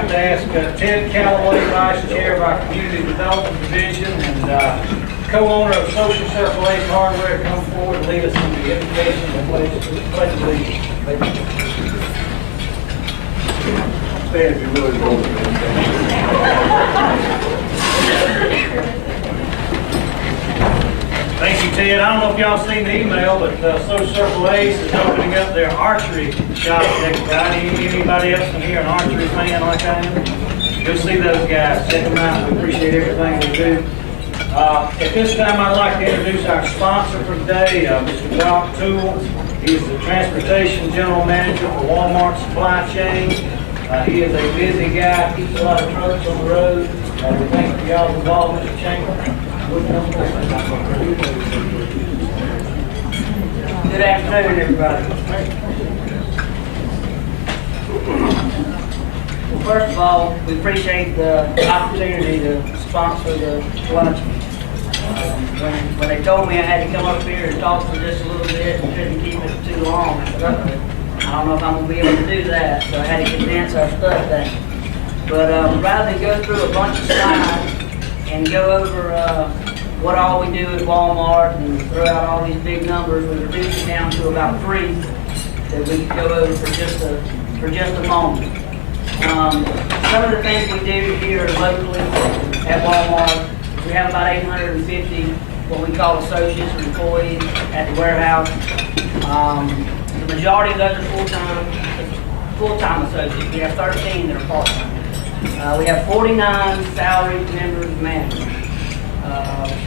like to ask Ted Calloway, Vice Chair of our Community Development Division and co-owner of Social Circle Ace Hardware, come forward and lead us in the education and pledge allegiance. Stand if you really want to. Thank you, Ted. I don't know if y'all seen the email, but Social Circle Ace is opening up their archery shop next Friday. Anybody else in here an archery fan like I am? Go see those guys. Check them out. We appreciate everything they do. At this time, I'd like to introduce our sponsor for today, Mr. Walton. He's the Transportation General Manager for Walmart Supply Chain. He is a busy guy, keeps a lot of trucks on the road. We thank you for y'all's involvement, Mr. Chamber. Good afternoon, everybody. Well, first of all, we appreciate the opportunity to sponsor the lunch. When they told me I had to come up here and talk for just a little bit and couldn't keep it too long, I said, I don't know if I'm going to be able to do that, so I had to condense our stuff down. But rather than go through a bunch of slides and go over what all we do at Walmart and throw out all these big numbers, we reduced it down to about 3 that we could go over for just a moment. Some of the things we do here locally at Walmart, we have about 850 what we call associates or employees at the warehouse. The majority of those are full-time associates. We have 13 that are part-time. We have 49 salaried members of management.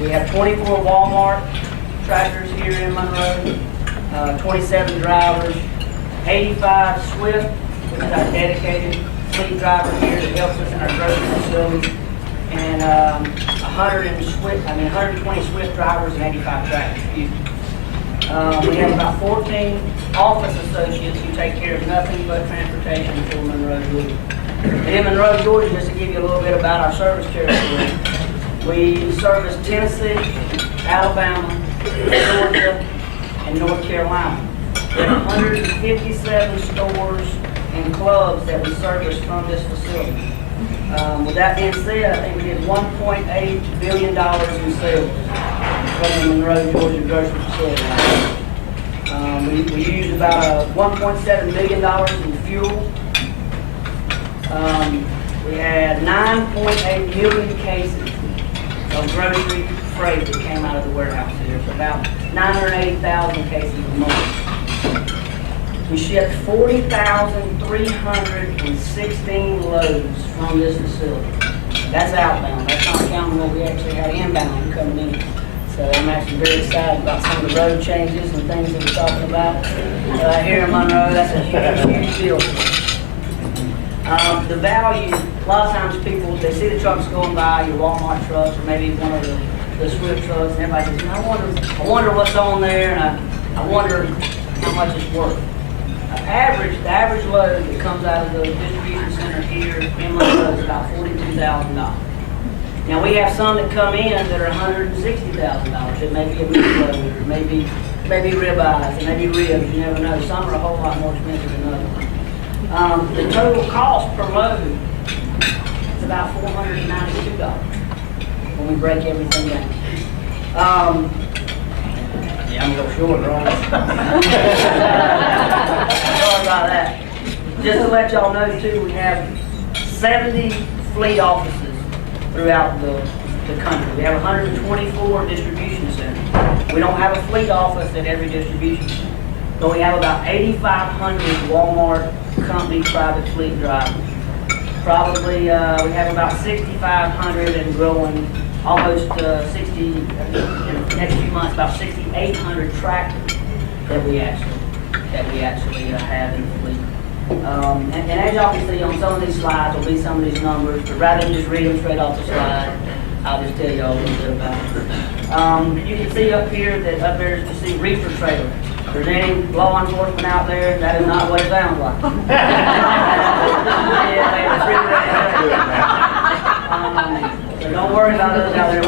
We have 24 Walmart tractors here in Monroe, 27 drivers, 85 Swift, which is our dedicated fleet driver here that helps us in our grocery facilities, and 120 Swift drivers and 85 tractors. We have about 14 office associates who take care of nothing but transportation for Monroe, Georgia. And in Monroe, Georgia, just to give you a little bit about our service territory, we service Tennessee, Alabama, Georgia, and North Carolina. We have 157 stores and clubs that we service from this facility. With that being said, I think we did $1.8 billion in sales from the Monroe, Georgia grocery facility. We use about $1.7 million in fuel. We had 9.8 million cases of grocery freight that came out of the warehouse here. So about 980,000 cases a month. We shipped 40,316 loads from this facility. That's outbound. That's not counting what we actually had inbound coming in. So I'm actually very excited about some of the road changes and things that we're talking about here in Monroe. That's a huge deal for us. The value, a lot of times people, they see the trucks going by, your Walmart trucks, or maybe one of the Swift trucks, and everybody says, I wonder what's on there, and I wonder how much it's worth. The average load that comes out of the distribution center here in Monroe is about $42,000. Now we have some that come in that are $160,000. It may be a meat load, or maybe ribeyes, it may be ribs, you never know. Some are a whole lot more expensive than others. The total cost per load is about $492 when we break everything down. Yeah, I'm a little short, right? Sorry about that. Just to let y'all know too, we have 70 fleet offices throughout the country. We have 124 distribution centers. We don't have a fleet office at every distribution center, but we have about 8,500 Walmart company private fleet drivers. Probably we have about 6,500 and growing, almost 60 in the next few months, about 6,800 tractors that we actually have in the fleet. And as y'all can see on some of these slides will be some of these numbers, but rather than just read them straight off the slide, I'll just tell you all a little bit about it. You can see up here that up there you see reefer trailer. If there's any law enforcement out there, that is not what it sounds like. So don't worry about those out there.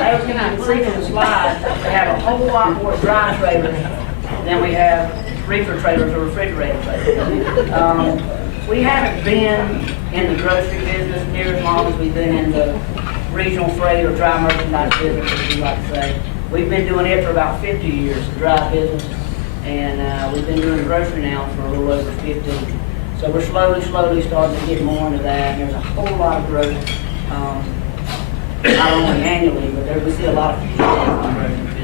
As you can see from the slide, we have a whole lot more dry trailers than we have reefer trailers or refrigerator trailers. We haven't been in the grocery business near as long as we've been in the regional freight or dry merchandise business, as we like to say. We've been doing it for about 50 years, the dry business, and we've been doing grocery now for a little over 15. So we're slowly starting to get more into that, and there's a whole lot of growth, not only annually, but we see a lot of future growth in the grocery business.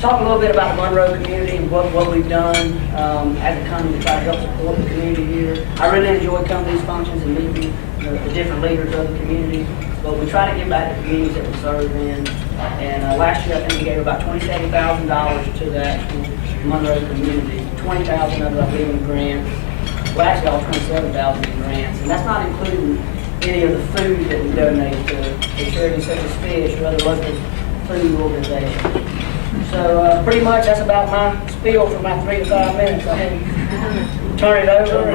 Talk a little bit about the Monroe community and what we've done as a company to try to help support the community here. I really enjoy coming to these functions and meeting the different leaders of the community, but we try to give back to the communities that we serve in. And last year, I think we gave about $27,000 to the actual Monroe community. 20,000 of it, I believe, in grants. Well, actually, all 27,000 in grants, and that's not including any of the food that we donate to charities such as Fish or other local food organizations. So pretty much that's about my spiel for my 3 to 5 minutes. I can turn it over.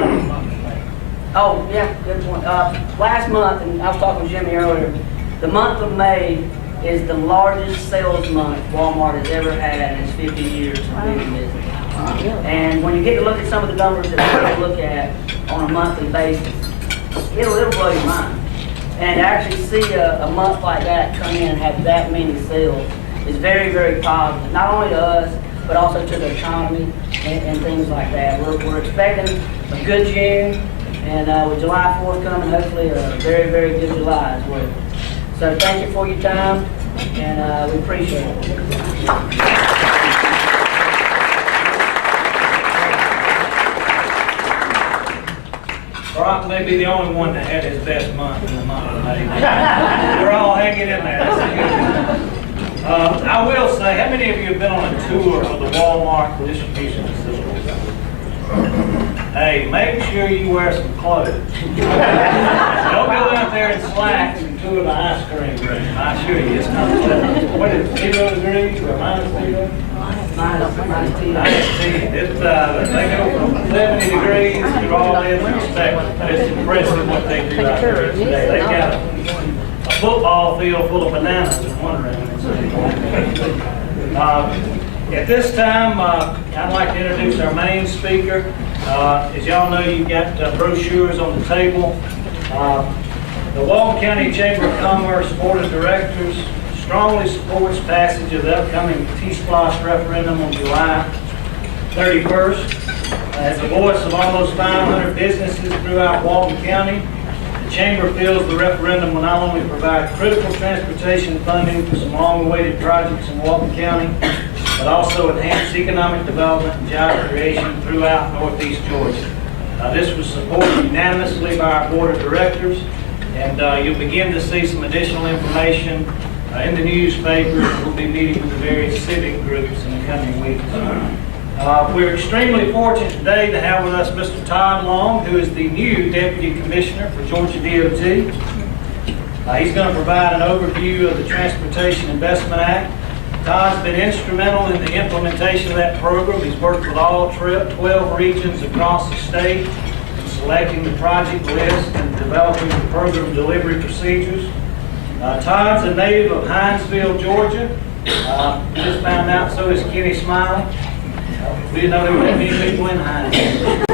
Oh, yeah, good point. Last month, and I was talking with Jimmy earlier, the month of May is the largest sales month Walmart has ever had in its 50 years of being in business. And when you get to look at some of the numbers that we look at on a monthly basis, it'll blow your mind. And to actually see a month like that come in and have that many sales is very, very positive, not only to us, but also to the economy and things like that. We're expecting a good June, and with July 4th coming, hopefully a very, very good July as well. So thank you for your time, and we appreciate it. Brock may be the only one that had his best month in the month of May. We're all hanging in there. That's good. I will say, how many of you have been on a tour of the Walmart distribution facility? Hey, make sure you wear some clothes. Don't go out there in slacks and tour the ice cream room. I assure you, it's not what is it, 0 degrees or -0? -10. They go from 70 degrees to all this respect. It's impressive what they do out there today. They got a football field full of bananas in one room. At this time, I'd like to introduce our main speaker. As y'all know, you've got brochures on the table. The Walton County Chamber of Commerce Board of Directors strongly supports passage of the upcoming T-SPLOST referendum on July 31st. As the voice of almost 500 businesses throughout Walton County, the Chamber feels the referendum will not only provide critical transportation funding for some long-awaited projects in Walton County, but also enhance economic development and job creation throughout Northeast Georgia. This was supported unanimously by our Board of Directors, and you'll begin to see some additional information in the newspapers. We'll be meeting with the various civic groups in the coming weeks. We're extremely fortunate today to have with us Mr. Todd Long, who is the new Deputy Commissioner for Georgia DOT. He's going to provide an overview of the Transportation Investment Act. Todd's been instrumental in the implementation of that program. He's worked with all 12 regions across the state in selecting the project list and developing the program delivery procedures. Todd's a native of Hinesville, Georgia. We just found out so is Kenny Smiley. We didn't know there were that many people in Hinesville.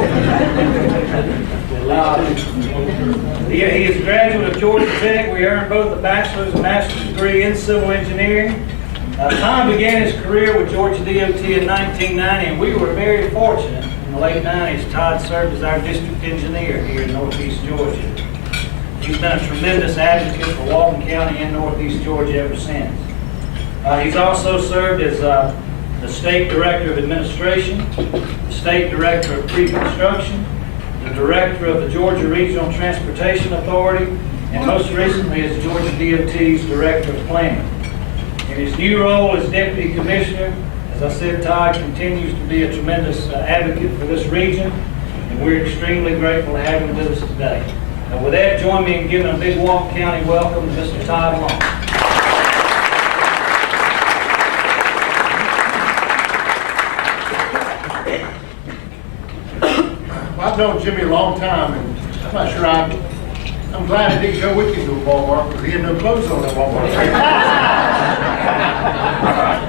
He is a graduate of Georgia Tech. We earned both a bachelor's and master's degree in civil engineering. Tom began his career with Georgia DOT in 1990, and we were very fortunate in the late 90s. Todd served as our district engineer here in Northeast Georgia. He's been a tremendous advocate for Walton County and Northeast Georgia ever since. He's also served as the State Director of Administration, the State Director of Pre-Construction, the Director of the Georgia Regional Transportation Authority, and most recently as Georgia DOT's Director of Planning. In his new role as Deputy Commissioner, as I said, Todd continues to be a tremendous advocate for this region, and we're extremely grateful to have him with us today. With that, join me in giving a big Walton County welcome to Mr. Todd Long. Well, I've known Jimmy a long time, and I'm not sure I'm glad I didn't go with him to Walmart because he had no clothes on at Walmart.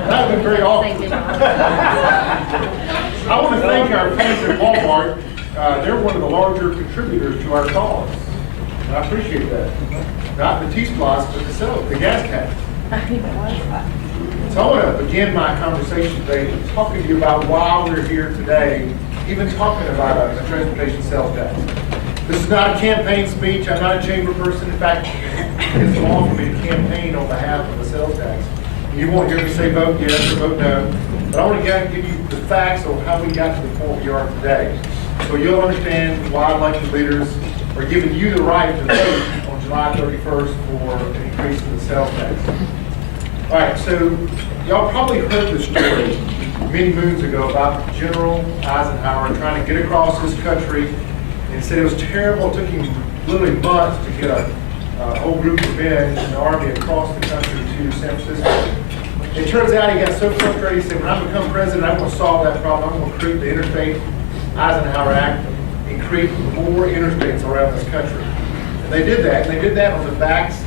That would have been very awkward. I want to thank our friends at Walmart they're one of the larger contributors to our cause. And I appreciate that. Not the T-Splosh, but the gas tax. So I want to begin my conversation today talking to you about why we're here today, even talking about a transportation sales tax. This is not a campaign speech. I'm not a chamber person. In fact, it's long for me to campaign on behalf of the sales tax. You won't hear me say vote yes or vote no, but I want to give you the facts of how we got to the point we are today. So you'll understand why elected leaders are giving you the right to vote on July 31st for an increase in the sales tax. All right, so y'all probably heard the story many moons ago about General Eisenhower trying to get across this country, and he said it was terrible. It took him literally months to get a whole group of men in the army across the country to San Francisco. It turns out he got so frustrated, he said, when I become president, I'm going to solve that problem. I'm going to create the Interstate Eisenhower Act and create more interstates around this country. And they did that, and they did that on the backs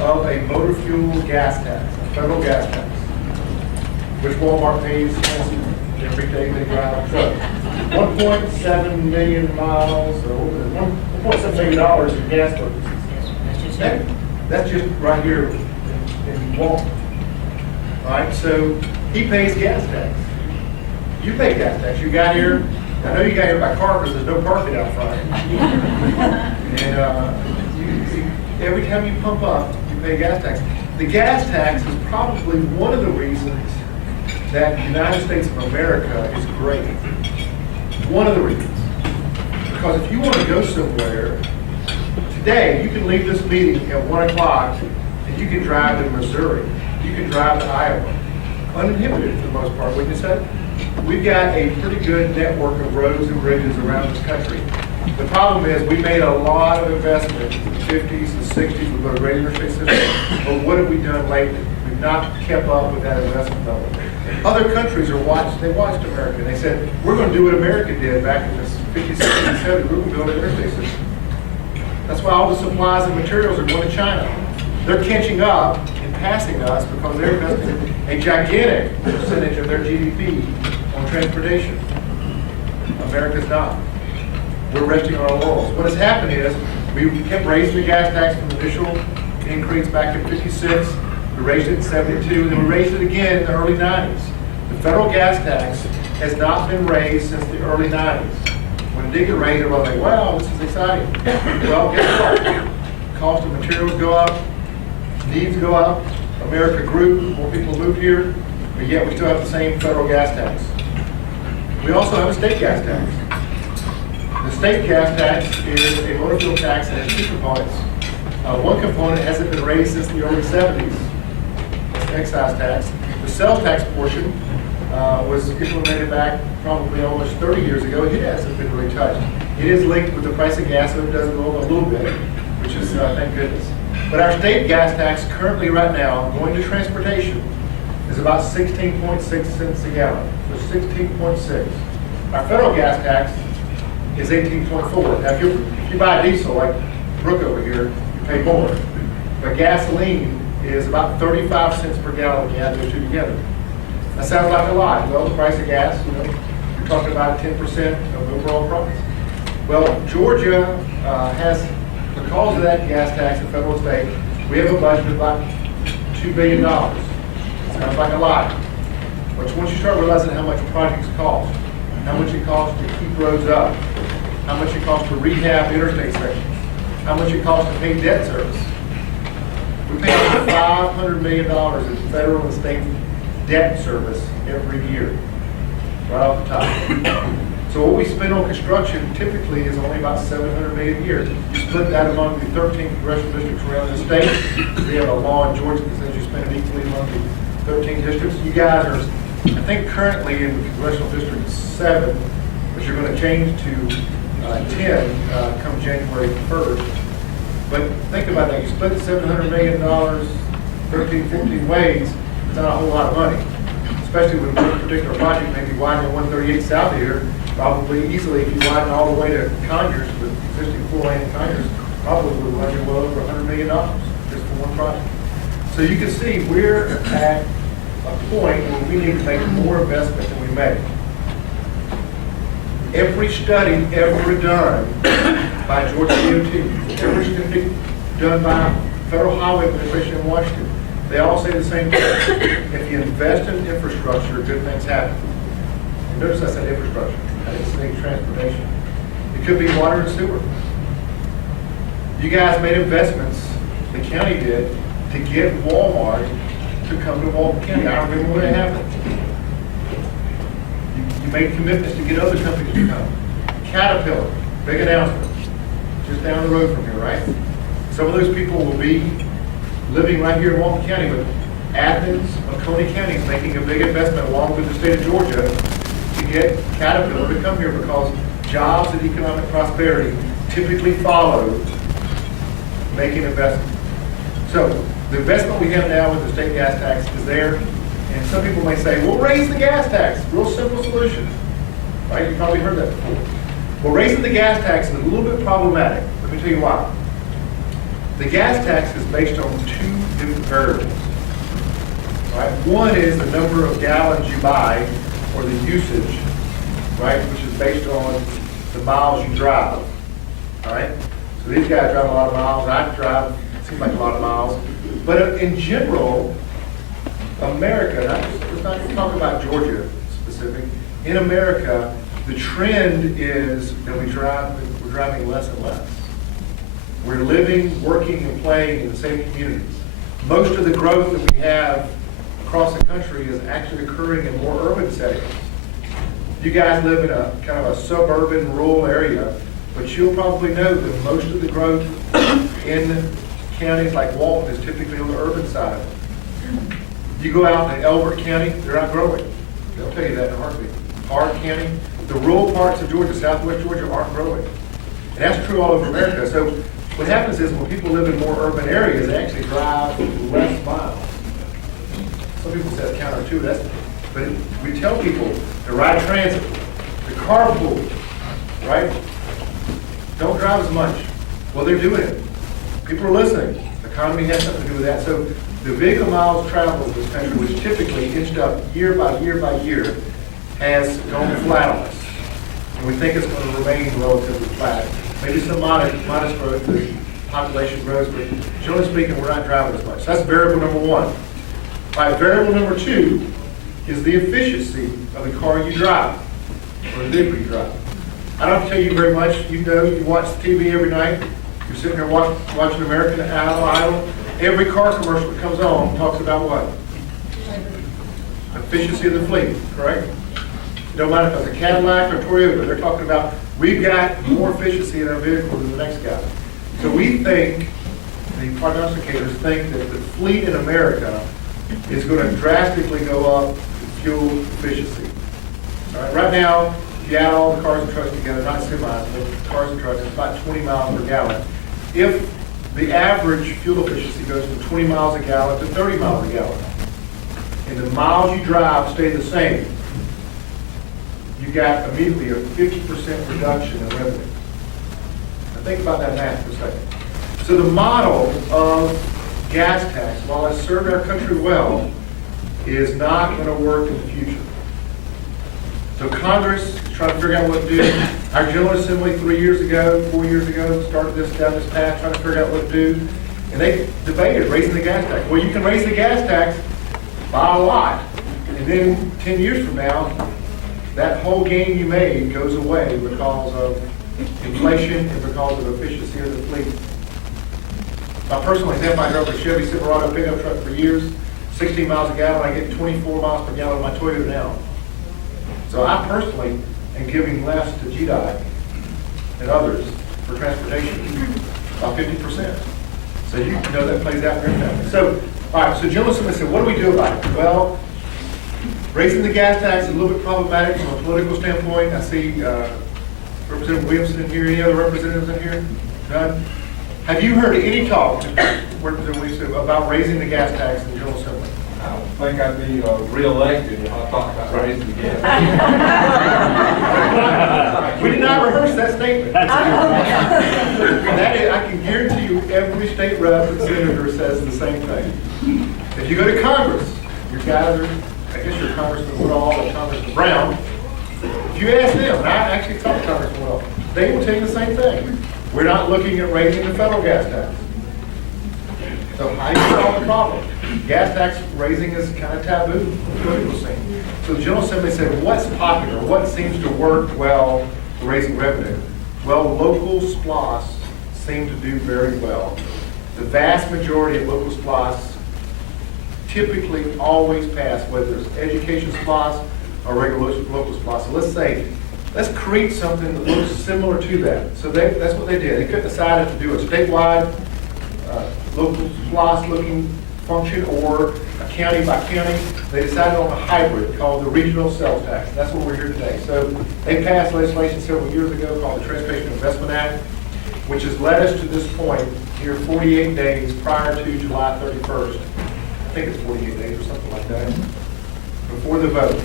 of a motor fuel gas tax, a federal gas tax, which Walmart pays every day they drive a truck. 1.7 million miles, or $1.7 million in gas purchases. That's just right here in Walton. All right, so he pays gas tax. You pay gas tax. You got here. I know you got here by car because there's no parking out front. And every time you pump up, you pay gas tax. The gas tax is probably one of the reasons that the United States of America is great. One of the reasons. Because if you want to go somewhere, today you can leave this meeting at 1 o'clock and you can drive to Missouri. You can drive to Iowa. Uninhibited for the most part, wouldn't you say? We've got a pretty good network of roads and bridges around this country. The problem is we made a lot of investment in the 50s and 60s with our great interstate system, but what have we done lately? We've not kept up with that investment level. Other countries they watched America, and they said, we're going to do what America did back in the 50s, 60s, and 70s. We're going to build an interstate system. That's why all the supplies and materials are going to China. They're catching up and passing us because they're investing a gigantic percentage of their GDP on transportation. America's not. We're resting on our laurels. What has happened is we kept raising the gas tax from the initial increase back in 56. We raised it in 72, and then we raised it again in the early 90s. The federal gas tax has not been raised since the early 90s. When it did get raised, everybody was like, wow, this is exciting. Well, guess what? Cost of materials go up, needs go up, America grew, more people moved here, but yet we still have the same federal gas tax. We also have a state gas tax. The state gas tax is a motor fuel tax that has two components. One component hasn't been raised since the early 70s. That's the excise tax. The sales tax portion was implemented back probably almost 30 years ago. It hasn't been really touched. It is linked with the price of gas, so it does go up a little bit, which is thank goodness. But our state gas tax currently right now, going to transportation, is about 16.6 cents a gallon. So 16.6. Our federal gas tax is 18.4. Now, if you buy diesel like Brooke over here, you pay more. But gasoline is about 35 cents per gallon if you add those two together. That sounds like a lot. Well, the price of gas, you're talking about 10% of the overall price. Well, Georgia has, because of that gas tax at federal and state, we have a budget of about $2 billion. Sounds like a lot. But once you start realizing how much projects cost, how much it costs to keep roads up, how much it costs to rehab interstate sections, how much it costs to pay debt service. We pay over $500 million in federal and state debt service every year, right off the top. So what we spend on construction typically is only about $700 million a year. You split that among the 13 congressional districts around the state. We have a law in Georgia that says you spend it equally among the 13 districts. You guys are, I think, currently in congressional district 7, but you're going to change to 10 come January 1st. But think about that. You split $700 million 13, 14 ways. It's not a whole lot of money, especially with one particular project, maybe widening 138 south here. Probably easily, if you widen all the way to Conyers, with existing 4-lane in Conyers, probably would run you well over $100 million just for one project. So you can see we're at a point where we need to make more investment than we make. Every study ever done by Georgia DOT, every study done by Federal Highway Administration in Washington, they all say the same thing. If you invest in infrastructure, good things happen. And notice I said infrastructure. I didn't say transportation. It could be water and sewer. You guys made investments, the county did, to get Walmart to come to Walton County. I remember when it happened. You made commitments to get other companies to come. Caterpillar, big announcement, just down the road from here, right? Some of those people will be living right here in Walton County, but Athens, Oconee County is making a big investment along with the state of Georgia to get Caterpillar to come here because jobs and economic prosperity typically follow making investments. So the investment we have now with the state gas tax is there, and some people may say, we'll raise the gas tax. Real simple solution, right? You probably heard that before. Well, raising the gas tax is a little bit problematic. Let me tell you why. The gas tax is based on two different variables. Right? One is the number of gallons you buy, or the usage, right, which is based on the miles you drive. All right? So these guys drive a lot of miles. I drive, it seems like a lot of miles. But in general, America, let's not talk about Georgia specific. In America, the trend is that we're driving less and less. We're living, working, and playing in the same communities. Most of the growth that we have across the country is actually occurring in more urban settings. You guys live in a kind of a suburban, rural area, but you'll probably know that most of the growth in counties like Walton is typically on the urban side of it. You go out in Elbert County, they're not growing. They'll tell you that in a heartbeat. Hart County, the rural parts of Georgia, southwest Georgia, aren't growing. And that's true all over America. So what happens is when people live in more urban areas, they actually drive less miles. Some people say it's counterintuitive, but we tell people to ride transit, to carpool, right? Don't drive as much. Well, they're doing it. People are listening. The economy has something to do with that. So the vehicle miles traveled in this country, which typically inched up year by year by year, has gone flat on us. And we think it's going to remain relatively flat. Maybe some modest growth as population grows, but generally speaking, we're not driving as much. So that's variable number one. All right, variable number two is the efficiency of the car you drive, or the vehicle you drive. I don't have to tell you very much. You know, you watch TV every night. You're sitting there watching American Idol. Every car commercial that comes on talks about what? Efficiency of the fleet, correct? It don't matter if it's a Cadillac or a Toyota. They're talking about we've got more efficiency in our vehicle than the next guy. So we think, the prognosticators think that the fleet in America is going to drastically go up in fuel efficiency. All right, right now, if you add all the cars and trucks together, not semis, but cars and trucks, it's about 20 miles per gallon. If the average fuel efficiency goes from 20 miles a gallon to 30 miles a gallon, and the miles you drive stay the same, you got immediately a 50% reduction in revenue. Now think about that math for a second. So the model of gas tax, while it served our country well, is not going to work in the future. So Congress is trying to figure out what to do. Our General Assembly 4 years ago, started this down this path, trying to figure out what to do. And they debated raising the gas tax. Well, you can raise the gas tax by a lot. And then 10 years from now, that whole gain you made goes away because of inflation and because of efficiency of the fleet. My personal example, I drove a Chevy Silverado pickup truck for years, 16 miles a gallon. I get 24 miles per gallon on my Toyota now. So I personally am giving less to GDOT and others for transportation, about 50%. So you know that plays out in your family. So, all right, so General Assembly said, what do we do about it? Well, raising the gas tax is a little bit problematic from a political standpoint. I see Representative Williamson in here. Any other representatives in here? None? Have you heard any talk, Representative Williamson, about raising the gas tax in the General Assembly? I don't think I'd be re-elected if I talked about raising the gas. We did not rehearse that statement. That is, I can guarantee you every state rep and senator says the same thing. If you go to Congress, your guys are, I guess your Congressman Woodall and Congressman Brown, If you ask them, and I actually talked to Congressman Walton, they will tell you the same thing. We're not looking at raising the federal gas tax. So how do you solve the problem? Gas tax raising is kind of taboo in the political scene. So the General Assembly said, what's popular? What seems to work well for raising revenue? Well, local SPLOS seem to do very well. The vast majority of local SPLOS typically always pass, whether it's education SPLOS or regular local SPLOS. So let's create something that looks similar to that. So that's what they did. They couldn't decide if to do a statewide local SPLOS looking function or a county by county. They decided on a hybrid called the regional sales tax. That's what we're here today. So they passed legislation several years ago called the Transportation Investment Act, which has led us to this point here 48 days prior to July 31st. I think it's 48 days or something like that, before the vote.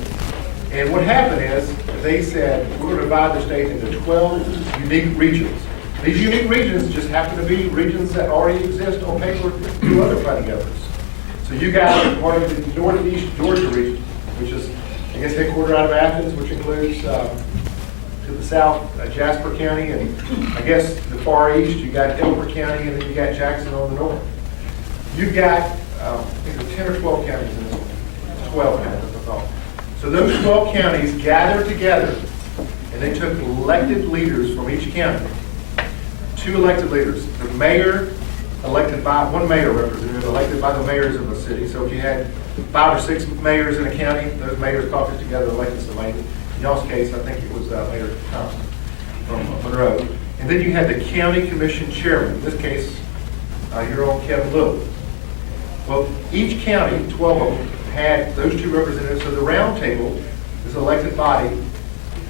And what happened is they said, we're going to divide the state into 12 unique regions. These unique regions just happen to be regions that already exist on paper through other planning efforts. So you guys are part of the Northeast Georgia region, which is, I guess, headquartered out of Athens, which includes to the south, Jasper County, and I guess the far east, you got Delaware County, and then you got Jackson on the north. You've got, I think there's 10 or 12 counties in this one. 12 counties, I thought. So those 12 counties gathered together, and they took elected leaders from each county. 2 elected leaders. The mayor, elected by, one mayor representative, elected by the mayors of the city. So if you had 5 or 6 mayors in a county, those mayors caucused together, elected somebody. In y'all's case, I think it was Mayor Thompson from Monroe. And then you had the county commission chairman. In this case, your own Kevin Little. Well, each county, 12 of them, had those 2 representatives. So the round table, this elected body,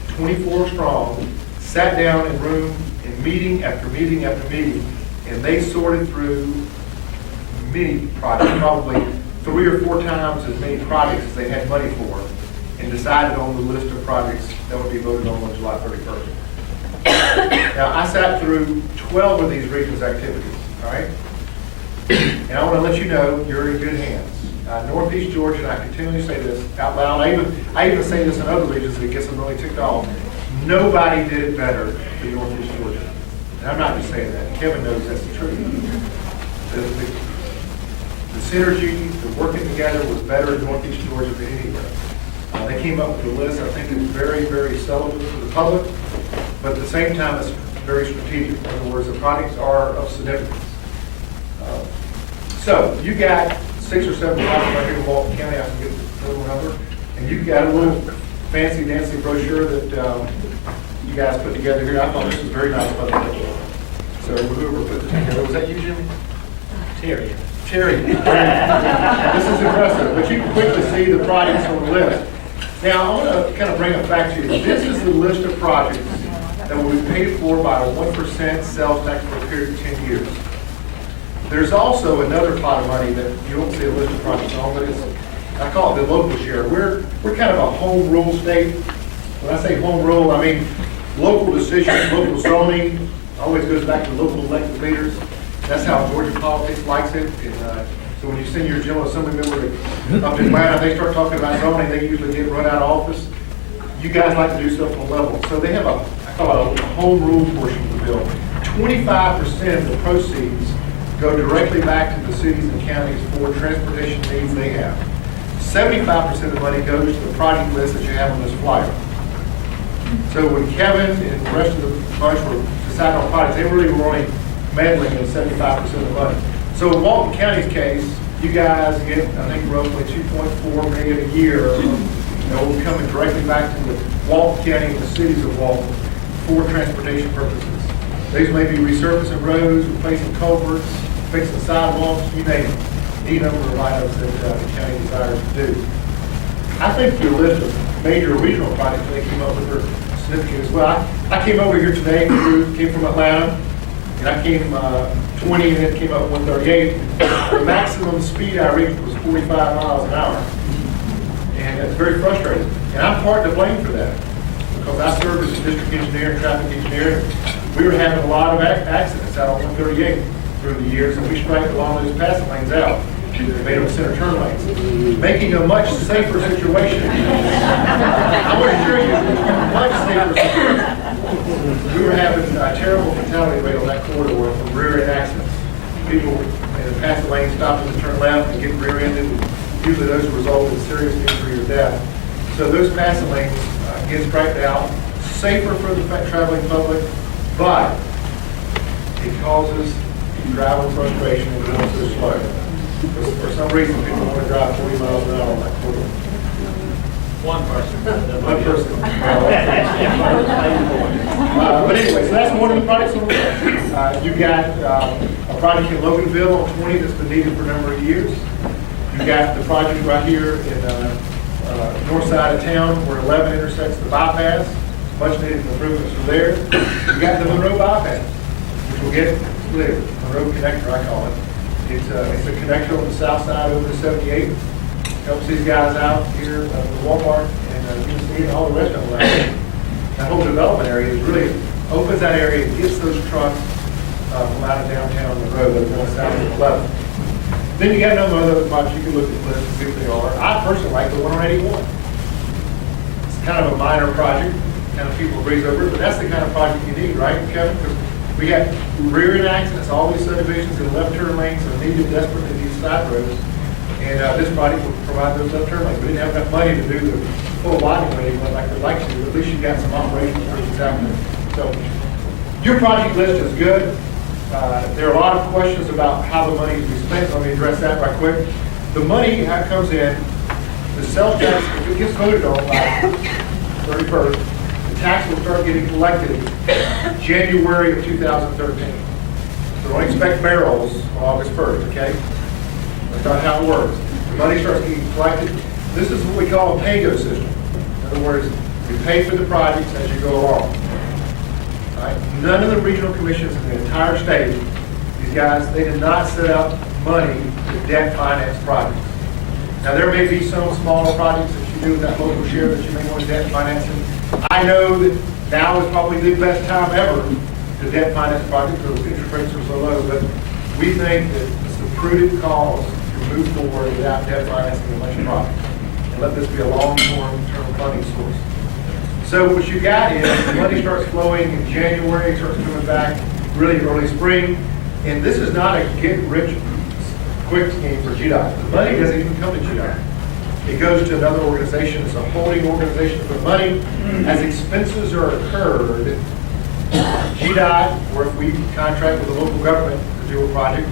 24 strong, sat down in room in meeting after meeting after meeting, and they sorted through many projects, probably 3 or 4 times as many projects as they had money for, and decided on the list of projects that would be voted on July 31st. Now, I sat through 12 of these regions' activities, all right? And I want to let you know you're in good hands. Northeast Georgia, and I continually say this out loud, I even say this in other regions that gets them really ticked off. Nobody did it better than Northeast Georgia. And I'm not just saying that. Kevin knows that's the truth. The synergy, the working together was better in Northeast Georgia than anywhere. They came up with a list, I think it was very, very sellable to the public, but at the same time, it's very strategic. In other words, the projects are of significance. So you got 6 or 7 projects right here in Walton County. I can get the total number. And you've got a little fancy dancy brochure that you guys put together here. I thought this was very nice. So whoever put this together, was that you, Jimmy? Terry. Terry. This is impressive, but you can quickly see the projects on the list. Now, I want to kind of bring a fact to you. This is the list of projects that will be paid for by a 1% sales tax for a period of 10 years. There's also another pot of money that you don't see a list of projects on, but I call it the local share. We're kind of a home rule state. When I say home rule, I mean local decisions, local zoning, always goes back to local elected leaders. That's how Georgia politics likes it. And, so when you send your General Assembly member up to Atlanta, they start talking about zoning, they usually get run out of office. You guys like to do stuff on level. So they have I call it a home rule portion of the bill. 25% of the proceeds go directly back to the cities and counties for transportation needs they have. 75% of the money goes to the project list that you have on this flyer. So when Kevin and the rest of the bunch were deciding on projects, they really were only meddling in 75% of the money. So in Walton County's case, you guys get, I think, roughly $2.4 million a year that will be coming directly back to the Walton County and the cities of Walton for transportation purposes. These may be resurfacing roads, replacing culverts, fixing sidewalks, you name it. Any number of items that the county desires to do. I think the list of major regional projects they came up with are significant as well. I came over here today, came from Atlanta, and I came 20 and then came up 138. The maximum speed I reached was 45 miles an hour. And it's very frustrating. And I'm part to blame for that. Because I served as a district engineer and traffic engineer. We were having a lot of accidents out on 138 through the years, and we straightened a lot of those passing lanes out. They made them center turn lanes, making a much safer situation. I want to assure you, much safer situation. We were having a terrible fatality rate on that corridor from rear-end accidents. People in the passing lane stopping to turn left and get rear-ended. Usually those result in serious injury or death. So those passing lanes get striped out, safer for the traveling public, but it causes driving frustration and going so slow. For some reason, people want to drive 40 miles an hour on that corridor. One person. One person. But anyway, so that's one of the projects on the list. You've got a project in Loganville on 20 that's been needed for a number of years. You've got the project right here in north side of town where 11 intersects the bypass. Much needed improvements are there. You've got the Monroe bypass, which will get clear. Monroe connector, I call it. It's a connector on the south side over to 78. Helps these guys out here with Walmart and UC and all the rest of them. That whole development area is really opens that area and gets those trucks from out of downtown Monroe that are going south of 11. Then you got a number of other projects you can look at the list and see what they are. I personally like the one on 81. It's kind of a minor project, kind of people breeze over it, but that's the kind of project you need, right, Kevin? Because we got rear-end accidents, all these subdivisions and left turn lanes are needed desperately these side roads. And this project will provide those left turn lanes. We didn't have enough money to do the full widening lane like we'd like to, but at least you got some operational improvements out there. So your project list is good. There are a lot of questions about how the money is to be spent. Let me address that right quick. The money comes in, the sales tax, if it gets voted on by 31st, the tax will start getting collected January of 2013. So don't expect barrels on August 1st, okay? That's not how it works. The money starts getting collected. This is what we call a pay-go system. In other words, you pay for the projects as you go along. Right? None of the regional commissions in the entire state, these guys, they did not set up money to debt finance projects. Now, there may be some smaller projects that you do with that local share that you may want to debt finance. I know that now is probably the best time ever to debt finance projects because interest rates are so low, but we think that it's a prudent cause to move forward without debt financing a bunch of projects and let this be a long-term funding source. So what you got is the money starts flowing in January, starts coming back really early spring, and this is not a get-rich-quick scheme for GDOT. The money doesn't even come to GDOT. It goes to another organization. It's a holding organization for money. As expenses are incurred, GDOT, or if we contract with the local government to do a project,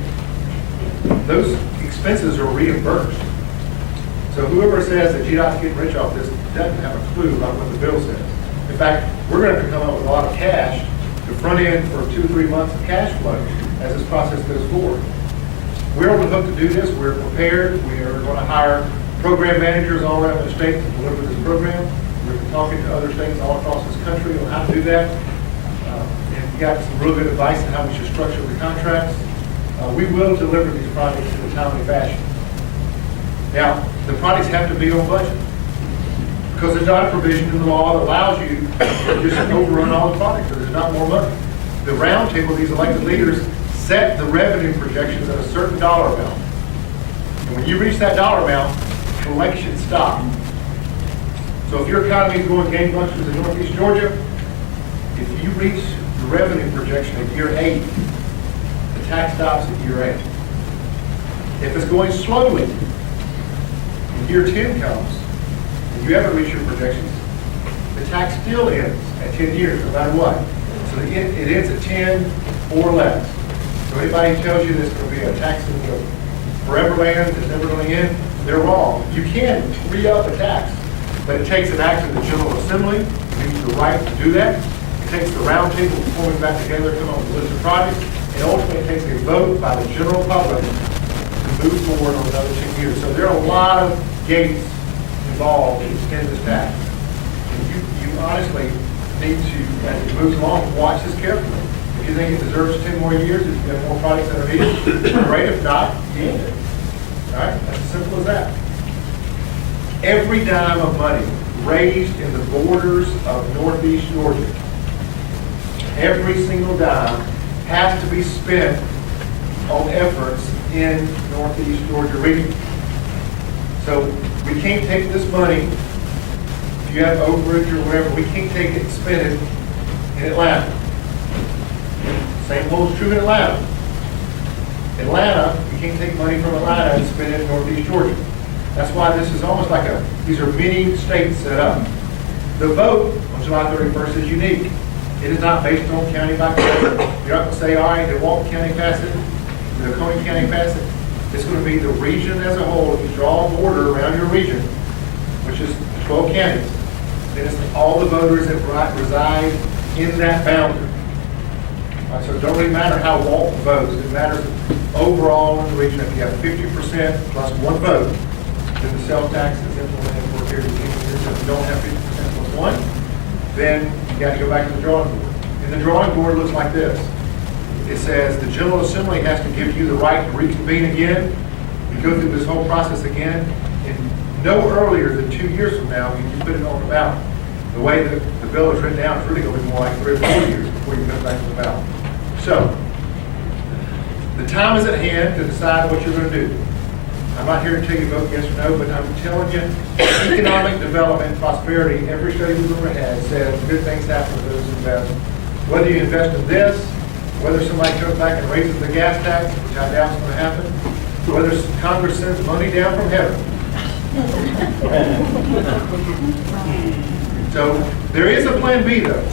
those expenses are reimbursed. So whoever says that GDOT's getting rich off this doesn't have a clue about what the bill says. In fact, we're going to have to come up with a lot of cash to front end for 2 or 3 months of cash flow as this process goes forward. We're on the hook to do this. We're prepared. We are going to hire program managers all around the state to deliver this program. We're talking to other states all across this country on how to do that. And we got some real good advice on how we should structure the contracts. We will deliver these projects in a timely fashion. Now, the projects have to be on budget because there's not a provision in the law that allows you to just overrun all the projects. There's not more money. The roundtable, these elected leaders, set the revenue projections at a certain dollar amount. And when you reach that dollar amount, collection stops. So if your economy is going gangbusters in Northeast Georgia, if you reach the revenue projection at year 8, the tax stops at year 8. If it's going slowly, when year 10 comes, and you haven't reached your projections, the tax still ends at 10 years, no matter what. So it ends at 10 or less. So anybody who tells you there's going to be a tax in the forever land that's never going to end, they're wrong. You can re-up a tax, but it takes an act of the General Assembly. You need the right to do that. It takes the roundtable forming back together, come up with a list of projects, and ultimately it takes a vote by the general public to move forward on another 10 years. So there are a lot of gates involved in extending this tax. And you honestly need to, as it moves along, watch this carefully. If you think it deserves 10 more years, if you have more projects that are needed, great. If not, you end it. All right? That's as simple as that. Every dime of money raised in the borders of Northeast Georgia, every single dime has to be spent on efforts in Northeast Georgia region. So we can't take this money, if you have overage or whatever, we can't take it and spend it in Atlanta. Same holds true in Atlanta. Atlanta, you can't take money from Atlanta and spend it in Northeast Georgia. That's why this is almost like these are mini states set up. The vote on July 31st is unique. It is not based on county by county. You're not going to say, all right, did Walton County pass it? Did Coney County pass it? It's going to be the region as a whole. If you draw a border around your region, which is 12 counties, then it's all the voters that reside in that boundary. All right, so it don't really matter how Walton votes. It matters overall in the region. If you have 50% plus one vote, then the sales tax is implemented for a period of 10 years. If you don't have 50% plus one, then you got to go back to the drawing board. And the drawing board looks like this. It says the General Assembly has to give you the right to reconvene again. You go through this whole process again, and no earlier than 2 years from now, you put it on the ballot. The way that the bill is written down, it's really going to be more like 3 or 4 years before you come back to the ballot. So, the time is at hand to decide what you're going to do. I'm not here to tell you vote yes or no, but I'm telling you, economic development, prosperity, every study we've ever had says good things happen to those who invest. Whether you invest in this, whether somebody comes back and raises the gas tax, which I doubt is going to happen, whether Congress sends money down from heaven. So there is a plan B though.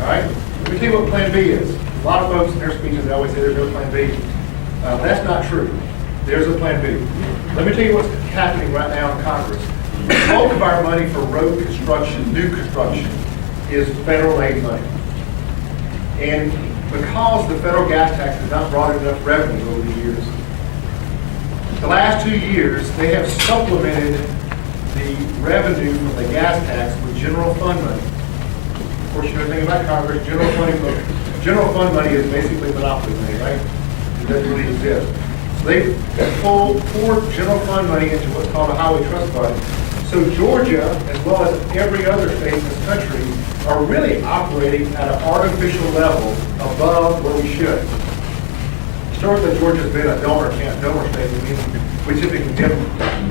All right? Let me tell you what plan B is. A lot of folks in their speeches, they always say there's no plan B. That's not true. There's a plan B. Let me tell you what's happening right now in Congress. The bulk of our money for road construction, new construction, is federal aid money. And because the federal gas tax has not brought in enough revenue over the years, the last 2 years, they have supplemented the revenue from the gas tax with general fund money. Of course, you know anything about Congress, general fund money is basically monopoly money, right? It doesn't really exist. So they pour general fund money into what's called a highway trust fund. So Georgia, as well as every other state in this country, are really operating at an artificial level above where we should. Historically, Georgia's been a donor state, meaning we typically give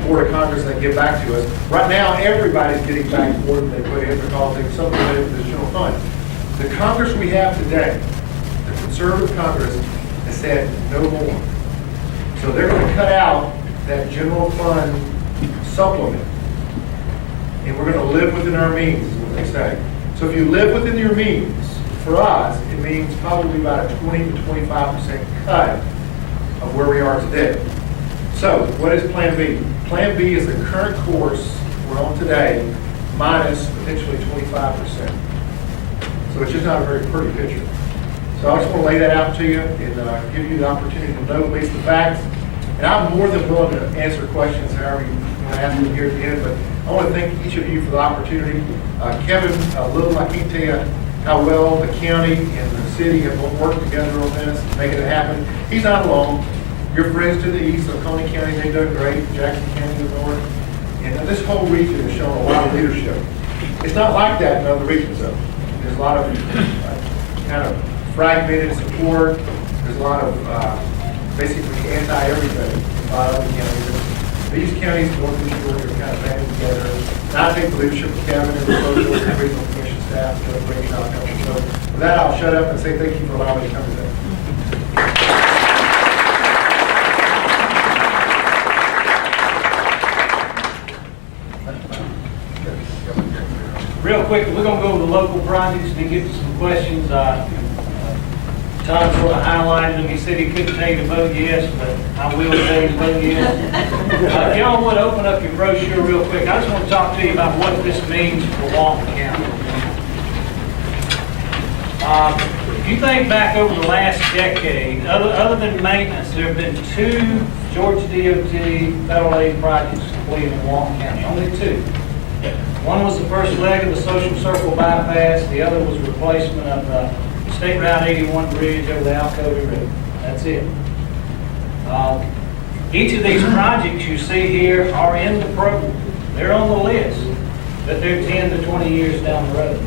more to Congress than they give back to us. Right now, everybody's getting back more than they put in because they've supplemented the general fund. The Congress we have today, the conservative Congress, has said no more. So they're going to cut out that general fund supplement. And we're going to live within our means, is what they say. So if you live within your means, for us, it means probably about a 20 to 25% cut of where we are today. So what is Plan B? Plan B is the current course we're on today minus potentially 25%. So it's just not a very pretty picture. So I just want to lay that out to you and give you the opportunity to know at least the facts. And I'm more than willing to answer questions however you want to ask them here at the end, but I want to thank each of you for the opportunity. Kevin, Little, I can't tell you how well the county and the city have worked together on this, making it happen. He's not alone. Your friends to the east of Coney County, they've done great. Jackson County to the north. And this whole region has shown a lot of leadership. It's not like that in other regions, though. There's a lot of kind of fragmented support. There's a lot of basically anti-everything in a lot of other counties. These counties, Northeast Georgia, are kind of banded together. And I think the leadership of Kevin and the local and regional commission staff have done a great job helping. So with that, I'll shut up and say thank you for allowing me to come today. Real quick, we're going to go over the local projects and get to some questions. Todd sort of highlighted them. He said he couldn't tell you to vote yes, but I will tell you to vote yes. If y'all would open up your brochure real quick, I just want to talk to you about what this means for Walton County. If you think back over the last decade, other than maintenance, there have been 2 Georgia DOT federal aid projects completed in Walton County. Only 2. One was the first leg of the Social Circle bypass. The other was replacement of the State Route 81 bridge over the Alcovey River. That's it. Each of these projects you see here are in the program. They're on the list, but they're 10 to 20 years down the road.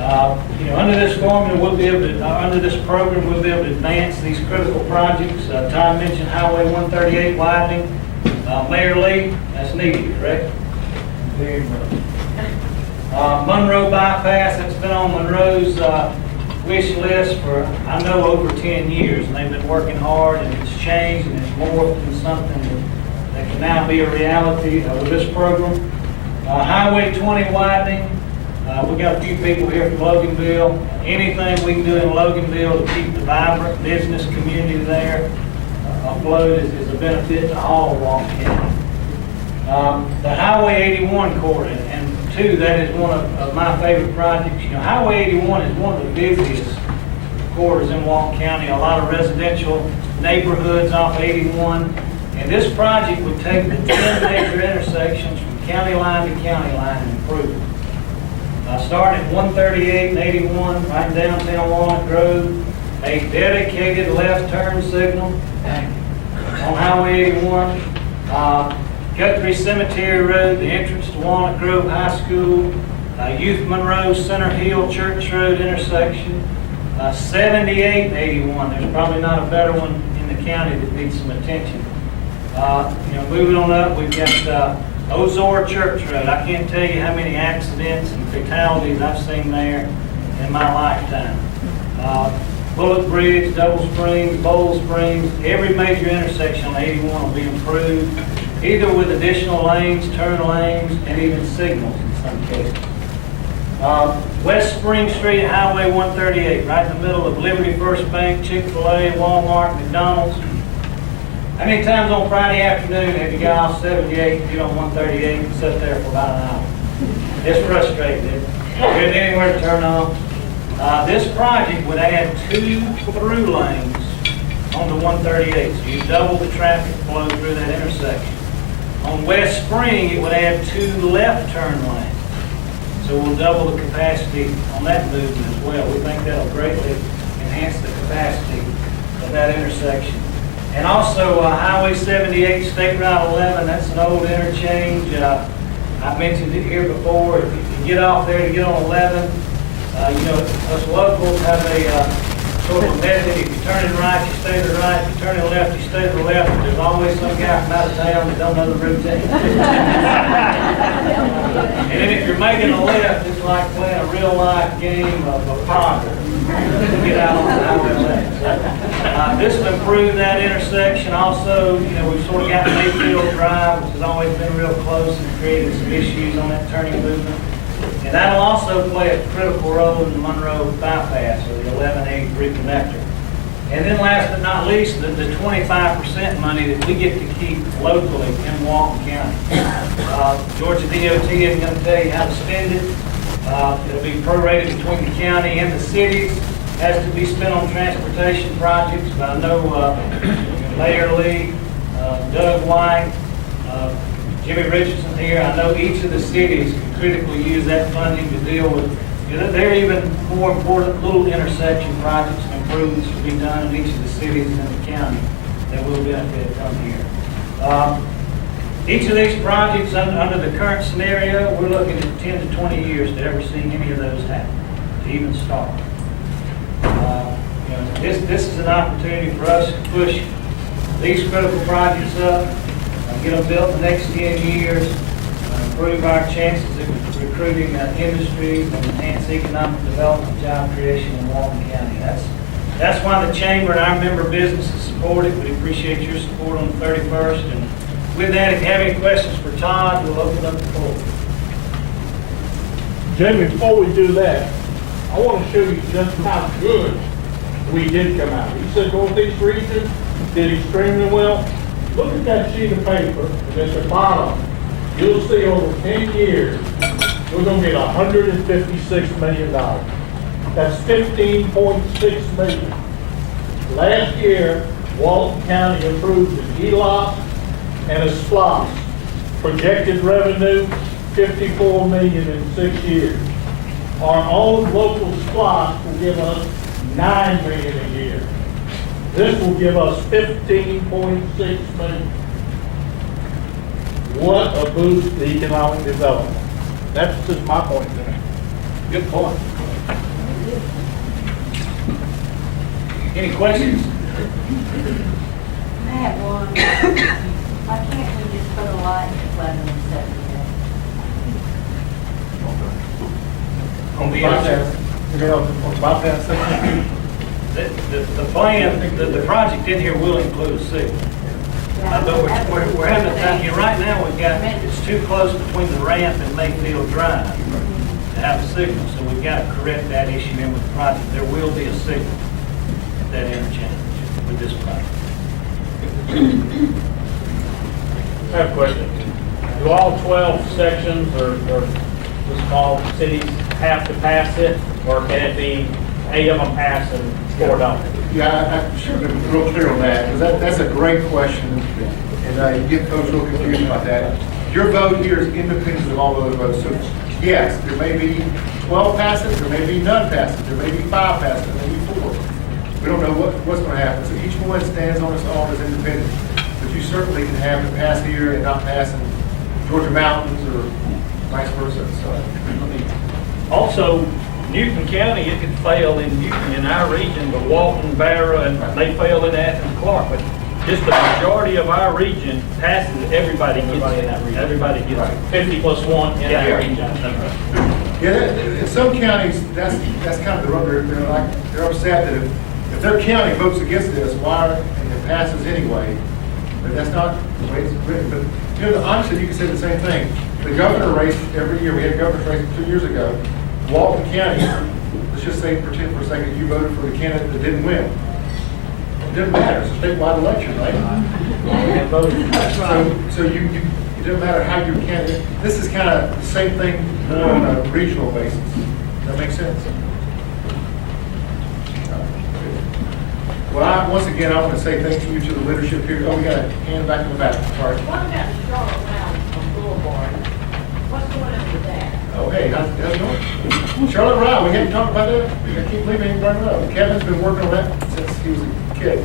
Under this formula, we'll be able to, under this program, we'll be able to advance these critical projects. Todd mentioned Highway 138 widening. Mayor Lee, that's needed, correct? Very much. Monroe bypass, that's been on Monroe's wish list for, I know, over 10 years. And they've been working hard, and it's changed, and it's morphed into something that can now be a reality with this program. Highway 20 widening. We got a few people here from Loganville. Anything we can do in Loganville to keep the vibrant business community there afloat is a benefit to all of Walton County. The Highway 81 corridor, and two, that is one of my favorite projects. Highway 81 is one of the busiest corridors in Walton County. A lot of residential neighborhoods off 81. And this project would take the 10 major intersections from county line to county line and improve them. Starting at 138 and 81, right in downtown Walnut Grove, a dedicated left turn signal on Highway 81. Guthrie Cemetery Road, the entrance to Walnut Grove High School, Youth Monroe Center Hill Church Road intersection, 78 and 81. There's probably not a better one in the county that needs some attention. Moving on up, we've got Ozor Church Road. I can't tell you how many accidents and fatalities I've seen there in my lifetime. Bullet Bridge, Double Springs, Bowl Springs, every major intersection on 81 will be improved, either with additional lanes, turn lanes, and even signals in some cases. West Spring Street, Highway 138, right in the middle of Liberty First Bank, Chick-fil-A, Walmart, McDonald's. How many times on Friday afternoon have you got off 78, get on 138, and sit there for about an hour? It's frustrating, isn't it? There's anywhere to turn on. This project would add 2 through lanes on the 138, so you double the traffic flow through that intersection. On West Spring, it would add 2 left turn lanes, so we'll double the capacity on that movement as well. We think that'll greatly enhance the capacity of that intersection. And also Highway 78, State Route 11, that's an old interchange. I've mentioned it here before. If you get off there to get on 11, us locals have a sort of method. If you're turning right, you stay to the right. If you're turning left, you stay to the left. But there's always some guy from out of town that don't know the routine. And then if you're making a left, it's like playing a real life game of poker. Get out on the highway left. So, this will improve that intersection. Also, we've sort of got Mayfield Drive, which has always been real close and created some issues on that turning movement. And that'll also play a critical role in the Monroe bypass, or the 1183 connector. And then last but not least, the 25% money that we get to keep locally in Walton County. Georgia DOT isn't going to tell you how to spend it. It'll be prorated between the county and the cities. Has to be spent on transportation projects. But I know Mayor Lee, Doug White, Jimmy Richardson here, I know each of the cities can critically use that funding to deal with, there are even more important little intersection projects and improvements to be done in each of the cities and the county that will benefit from here. Each of these projects under the current scenario, we're looking at 10 to 20 years to ever see any of those happen, to even start. This is an opportunity for us to push these critical projects up, get them built in the next 10 years, improve our chances of recruiting industries, and enhance economic development, job creation in Walton County. That's why the Chamber and our member businesses support it. We appreciate your support on the 31st. And with that, if you have any questions for Todd, we'll open up the floor. Jamie, before we do that, I want to show you just how good we did come out. You said Northeast region did extremely well. Look at that sheet of paper, and at the bottom, you'll see over 10 years, we're going to get $156 million. That's $15.6 million. Last year, Walton County approved an ELOP and a SPLOS. Projected revenue, $54 million in 6 years. Our own local SPLOS will give us $9 million a year. This will give us $15.6 million. What a boost to economic development. That's just my point there. Good point. Any questions? I have one. Why can't we just put a light at 11 and 7 On the Bypass, you know, on bypass section. The plan, the project in here will include a signal. But we're having a time, right now, it's too close between the ramp and Mayfield Drive to have a signal, so we've got to correct that issue in with the project. There will be a signal at that interchange with this project. I have a question. Do all 12 sections or the small cities have to pass it, or can it be 8 of them pass and 4 don't? Yeah, I should have been real clear on that, because that's a great question, and you get folks real confused about that. Your vote here is independent of all other votes, so yes, there may be 12 passes, there may be none passes, there may be 5 passes, there may be 4. We don't know what's going to happen, so each one stands on its own as independent. But you certainly can have it pass here and not pass in Georgia Mountains or vice versa, so. Also, Newton County, it could fail in Newton, in our region, but Walton, Barra, and they fail in Athens, Clark. But just the majority of our region passes, everybody gets it. Everybody gets it. 50 plus 1 in that region. Yeah, in some counties, that's kind of the rubber, they're upset that if their county votes against this, and it passes anyway, but that's not the way it's written. But, you know, honestly, you can say the same thing. The governor race, every year, we had a governor's race 2 years ago, Walton County, let's just say, pretend for a second, you voted for the candidate that didn't win. It doesn't matter, it's a statewide election, right? So it doesn't matter how your candidate, this is kind of the same thing more on a regional basis. Does that make sense? Well, once again, I want to say thank you to the leadership here. Oh, we got a hand back in the back, sorry. What about the Charlotte Round Boulevard? What's going on with that? Oh, hey, how's it going? Charlotte Rye, we haven't talked about that? I can't believe I didn't bring it up. Kevin's been working on that since he was a kid.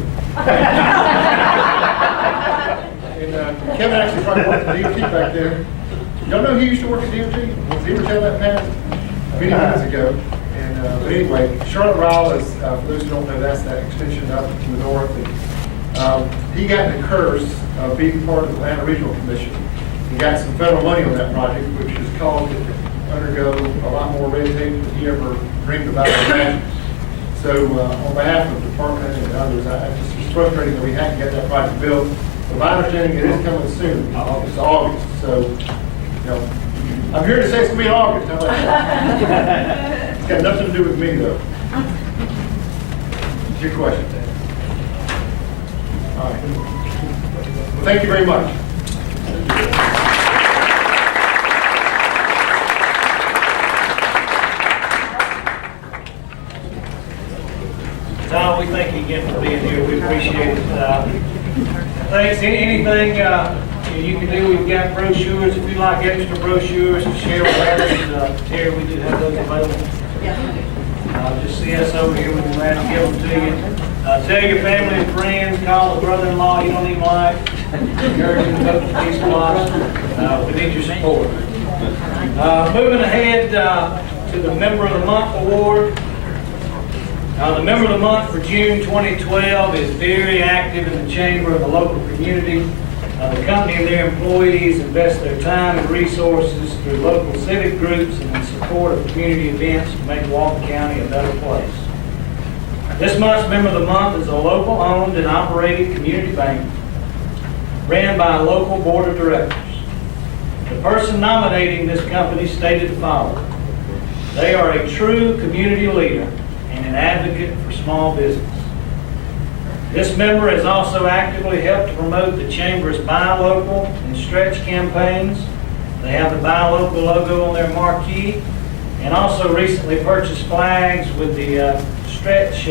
And Kevin actually probably worked at DOT back there. Y'all know he used to work at DOT? Did he ever tell that path? Many years ago. And but anyway, Charlotte Rye is, for those who don't know, that's that extension up to the north. And, he got the curse of being part of the Atlanta Regional Commission. He got some federal money on that project, which has caused it to undergo a lot more red tape than he ever dreamed about or imagined. So on behalf of the department and others, it's frustrating that we hadn't got that project built. But my understanding, it is coming soon. It's August, so, you know, I'm here to say it's going to be in August. How about that? It's got nothing to do with me, though. Your question. All right. Well, thank you very much. Tom, we thank you again for being here. We appreciate it. Thanks. Anything you can do, we've got brochures. If you like extra brochures to share with others, Terry, we do have those available. Just see us over here. We'd be glad to give them to you. Tell your family and friends, call the brother-in-law you don't even like. Encourage him to vote for these blocks. We need your support. Moving ahead to the Member of the Month Award. The Member of the Month for June 2012 is very active in the chamber of the local community. The company and their employees invest their time and resources through local civic groups and in support of community events to make Walton County a better place. This month's Member of the Month is a local owned and operated community bank ran by a local board of directors. The person nominating this company stated the following: they are a true community leader and an advocate for small business. This member has also actively helped to promote the Chamber's Buy Local and Stretch campaigns. They have the Buy Local logo on their marquee, and also recently purchased flags with the Stretch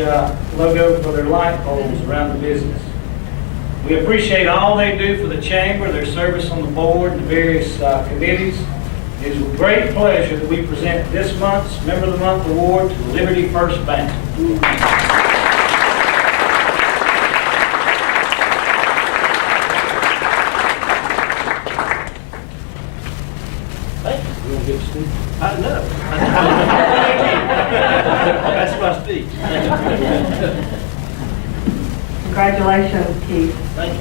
logo for their light poles around the business. We appreciate all they do for the Chamber, their service on the board and the various committees. It is with great pleasure that we present this month's Member of the Month Award to Liberty First Bank. Thank you. We'll get Steve. I know. That's Congratulations, Keith. Thank you.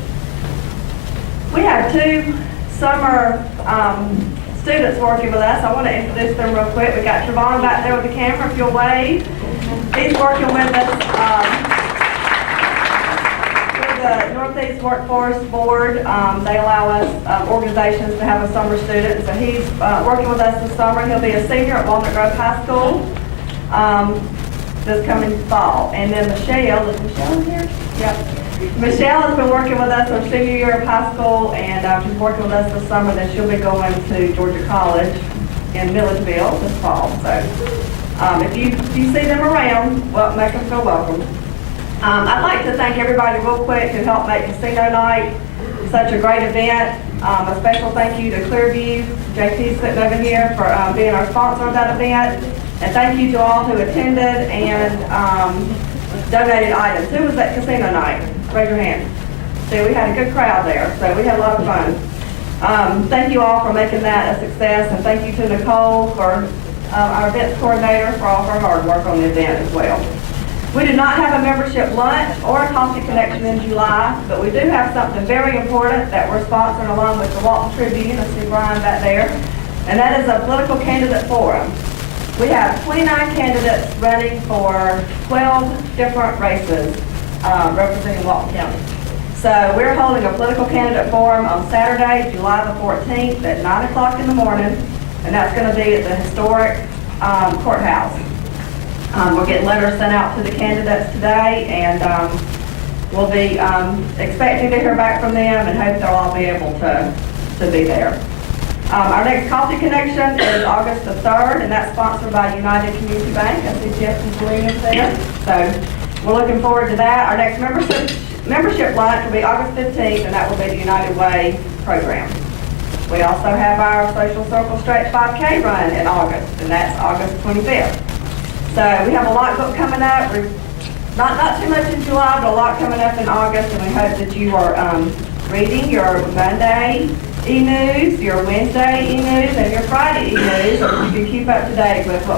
We have two summer students working with us. I want to introduce them real quick. We got Trevon back there with the camera, if you'll wave. He's working with us with the Northeast Workforce Board. They allow us organizations to have a summer student. So he's working with us this summer. He'll be a senior at Walnut Grove High School this coming fall. And then Michelle, is Michelle in here? Yep. Michelle has been working with us her senior year of high school, and she's working with us this summer. Then she'll be going to Georgia College in Milledgeville this fall. So if you see them around, well, make them feel welcome. I'd like to thank everybody real quick who helped make Casino Night such a great event. A special thank you to Clearview, JT sitting over here, for being our sponsor of that event. And thank you to all who attended and donated items. Who was at Casino Night? Raise your hand. See, we had a good crowd there, so we had a lot of fun. Thank you all for making that a success, and thank you to Nicole, for our events coordinator, for all of her hard work on the event as well. We did not have a membership lunch or a coffee connection in July, but we do have something very important that we're sponsoring along with the Walton Tribune. I see Brian back there, and that is a political candidate forum. We have 29 candidates running for 12 different races representing Walton County. So we're holding a political candidate forum on Saturday, July the 14th at 9 o'clock in the morning, and that's going to be at the historic courthouse. We're getting letters sent out to the candidates today, and we'll be expecting to hear back from them and hope they'll all be able to be there. Our next coffee connection is August the 3rd, and that's sponsored by United Community Bank. I see Jeff and Williams there. So we're looking forward to that. Our next membership lunch will be August 15th, and that will be the United Way program. We also have our Social Circle Stretch 5K run in August, and that's August 25th. So we have a lot coming up. We're not too much in July, but a lot coming up in August, and we hope that you are reading your Monday e-news, your Wednesday e-news, and your Friday e-news, so you can keep up to date with what